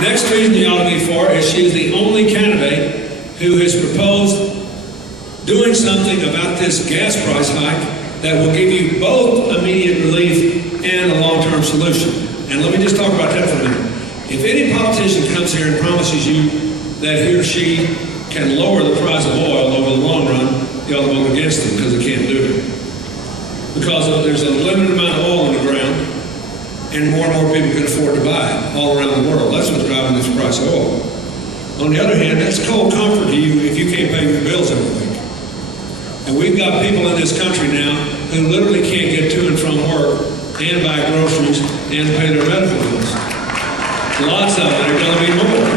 Next reason you ought to be for is she is the only candidate who has proposed doing something about this gas price hike that will give you both immediate relief and a long-term solution. And let me just talk about that for a minute. If any politician comes here and promises you that he or she can lower the price of oil over the long run, you ought to vote against them because they can't do it. Because there's a limited amount of oil in the ground, and more people can afford to buy it all around the world. That's what's driving this price of oil. On the other hand, that's cold comfort to you if you can't pay your bills every week. And we've got people in this country now who literally can't get to and from work and buy groceries and pay their medical bills. Lots of it. There's going to be more.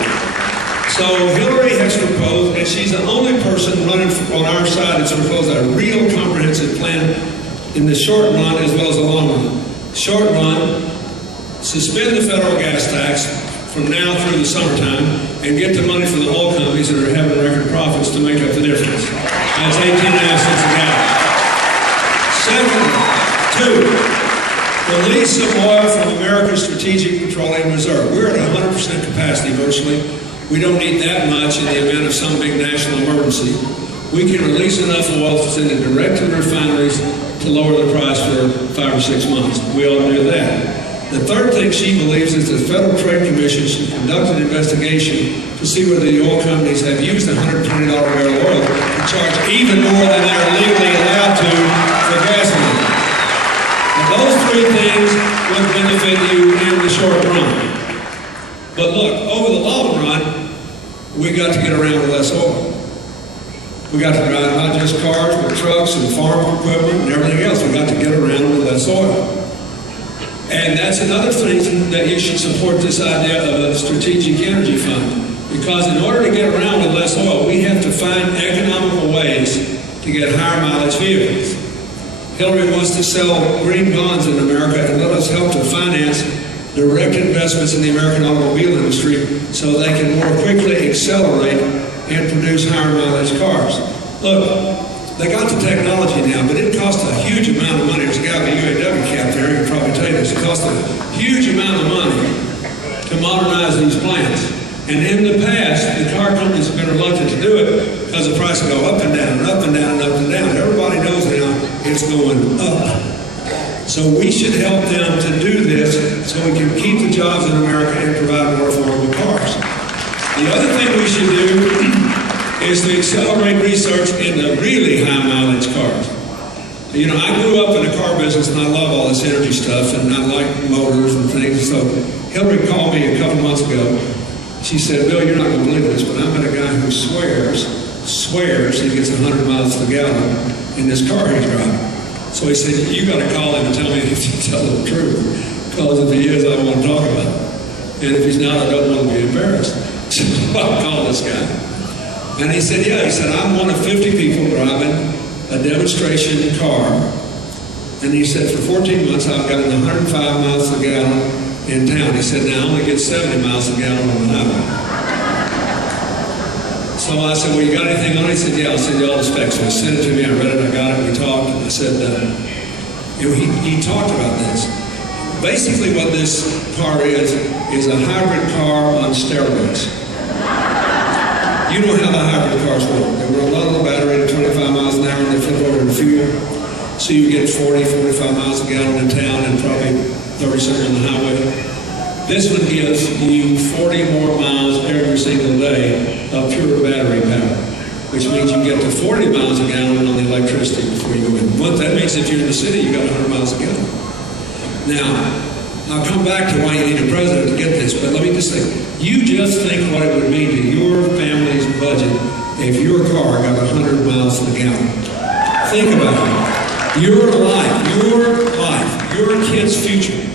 So Hillary has proposed, and she's the only person running on our side that's proposed a real comprehensive plan in the short run as well as the long run. Short run, suspend the federal gas tax from now through the summertime and get the money from the oil companies that are having record profits to make up the difference. That's 18.5 cents a gallon. Secondly, 2, release some oil from America's Strategic Petroleum Reserve. We're at 100% capacity virtually. We don't need that much in the event of some big national emergency. We can release enough oil to send it direct to the refineries to lower the price for 5 or 6 months. We ought to do that. The third thing she believes is the Federal Trade Commission should conduct an investigation to see whether the oil companies have used $120 a barrel oil to charge even more than they're legally allowed to for gasoline. And those 3 things would benefit you in the short run. But look, over the long run, we got to get around with less oil. We got to drive not just cars, but trucks and farm equipment and everything else. We got to get around with less oil. And that's another reason that you should support this idea of a strategic energy fund. Because in order to get around with less oil, we have to find economical ways to get higher mileage vehicles. Hillary wants to sell green bonds in America and let us help to finance direct investments in the American automobile industry so they can more quickly accelerate and produce higher mileage cars. Look, they got the technology now, but it costs a huge amount of money. There's a guy with the UAW cap there, he can probably tell you this. It costs a huge amount of money to modernize these plants. And in the past, the car companies have been reluctant to do it because the price will go up and down and up and down and up and down. Everybody knows now it's going up. So we should help them to do this so we can keep the jobs in America and provide more affordable cars. The other thing we should do is to accelerate research in the really high mileage cars. You know, I grew up in the car business and I love all this energy stuff and I like motors and things. So Hillary called me a couple months ago. She said, Bill, you're not going to believe this, but I met a guy who swears he gets 100 miles per gallon in this car he's driving. So he said, you got to call him and tell me if you tell the truth. Because if he is, I want to talk about it. And if he's not, I don't want to be embarrassed. So I called this guy. And he said, yeah, he said, I'm one of 50 people driving a demonstration car. And he said, for 14 months, I've gotten 105 miles per gallon in town. He said, now I only get 70 miles per gallon on the highway. So I said, well, you got anything on it? He said, yeah, I'll send you all the specs. So he sent it to me, I read it, I got it, we talked, and I said, he talked about this. Basically what this car is a hybrid car on steroids. You know how the hybrid cars work. They run a lot of the battery at 25 miles an hour and they flip over to fuel. So you get 40, 45 miles a gallon in town and probably 30-something on the highway. This one gives you 40 more miles every single day of pure battery power, which means you get to 40 miles a gallon on the electricity before you go in. What that means, if you're in the city, you got 100 miles a gallon. Now, I'll come back to why you need a president to get this, but let me just say, you just think what it would mean to your family's budget if your car got 100 miles per gallon. Think about it. Your life, your kid's future.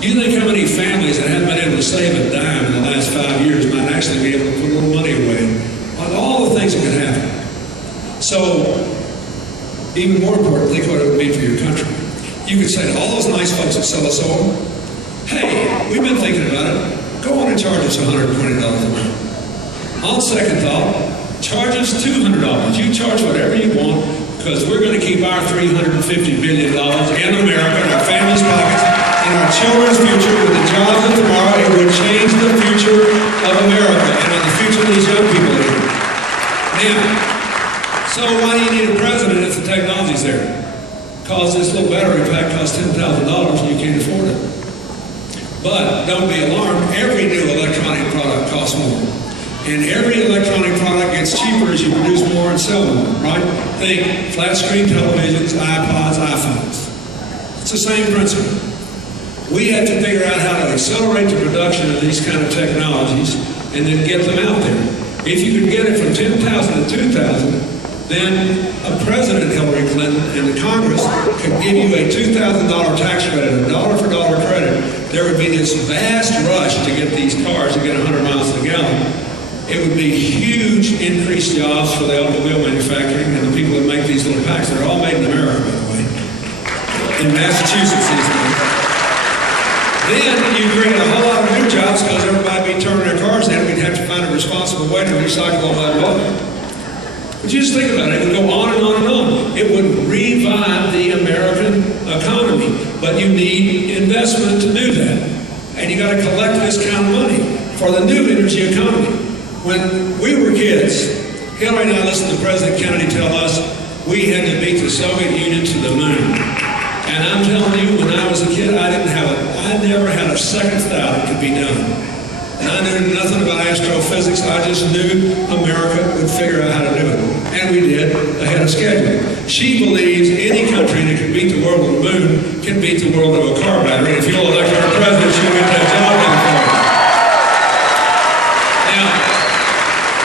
You think how many families that haven't been able to save a dime in the last 5 years might actually be able to put a little money away on all the things that could happen. So, even more important, think what it would mean for your country. You could say to all those nice folks that sell us oil, hey, we've been thinking about it. Go on and charge us $120 a month. On second thought, charge us $200. You charge whatever you want because we're going to keep our $350 billion in America in our families' pockets. and our children's future with the jobs of tomorrow. It would change the future of America and the future of these young people here. Now, so why do you need a president if the technology's there? Because this little battery pack costs $10,000 and you can't afford it. But don't be alarmed, every new electronic product costs more. And every electronic product gets cheaper as you produce more and sell more, right? Think flat screen televisions, iPods, iPhones. It's the same principle. We have to figure out how to accelerate the production of these kind of technologies and then get them out there. If you could get it from 10,000 to 2,000, then a President, Hillary Clinton, and the Congress could give you a $2,000 tax credit, a dollar-for-dollar credit. There would be this vast rush to get these cars to get 100 miles a gallon. It would be huge increased jobs for the automobile manufacturing and the people that make these little packs. They're all made in America, by the way, in Massachusetts these days. Then you create a whole lot of new jobs because everybody would be turning their cars in. We'd have to find a responsible way to recycle all that water. But you just think about it. It would go on and on and on. It would revive the American economy. But you need investment to do that. And you got to collect this kind of money for the new energy economy. When we were kids, Hillary and I listened to President Kennedy tell us we had to beat the Soviet Union to the moon. And I'm telling you, when I was a kid, I never had a second thought it could be done. And I knew nothing about astrophysics. I just knew America would figure out how to do it. And we did, ahead of schedule. She believes any country that can beat the world on the moon can beat the world of a car battery. If you'll elect her president, she'll get that job.